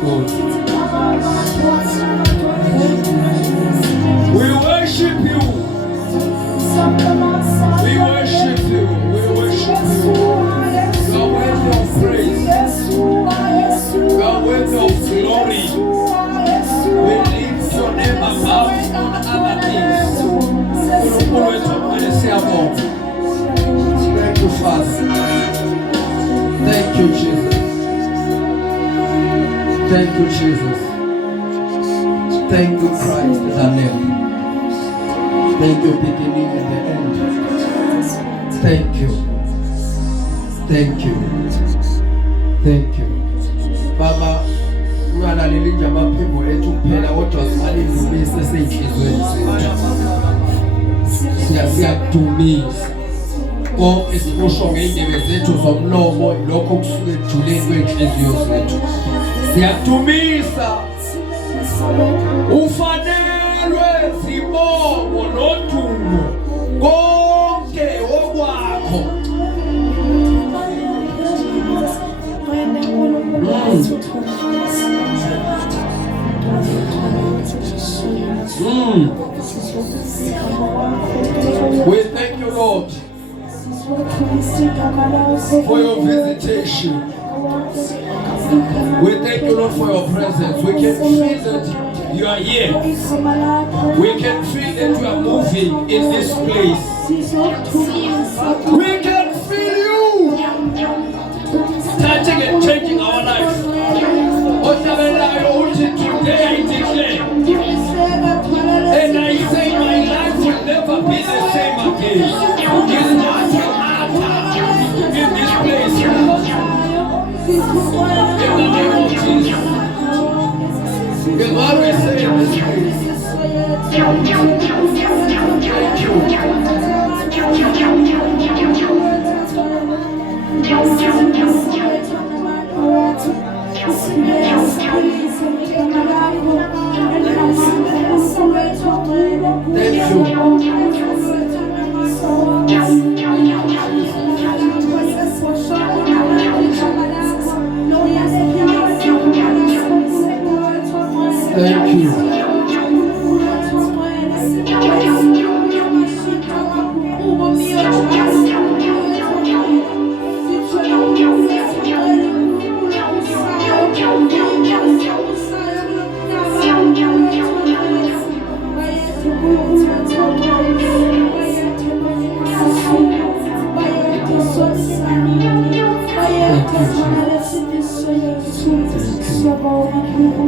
good. We worship you. We worship you. We worship you. You are worthy of praise. You are worthy of glory. We lift your name above other things. Thank you, Father. Thank you, Jesus. Thank you, Jesus. Thank you, Christ, the Lamb. Thank you, beginning and the end. Thank you. Thank you. Thank you. Baba, ungalaleli nje amaphimbo ethu kuphela kodwa sibalindulise seyinhlizweni zethu. Siyakudumisa. Konke esikusho ngeindebe zethu zomlomo lokho kusuke ejuleni kwenhliziyo zethu. Siyakudumisa. Ufanelwe sibongo nodumo konke okwakho. We thank you, Lord, for your visitation. We thank you, Lord, for your presence. We can feel that you are here. We can feel that you are moving in this place. We can feel you touching and changing our life. Today I declare, and I say my life will never be the same again. It's not your matter in this place. In the name of Jesus. Because what we say in this place. Thank you. Thank you.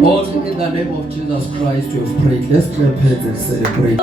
All in the name of Jesus Christ, we have prayed. Let's clap hands and celebrate.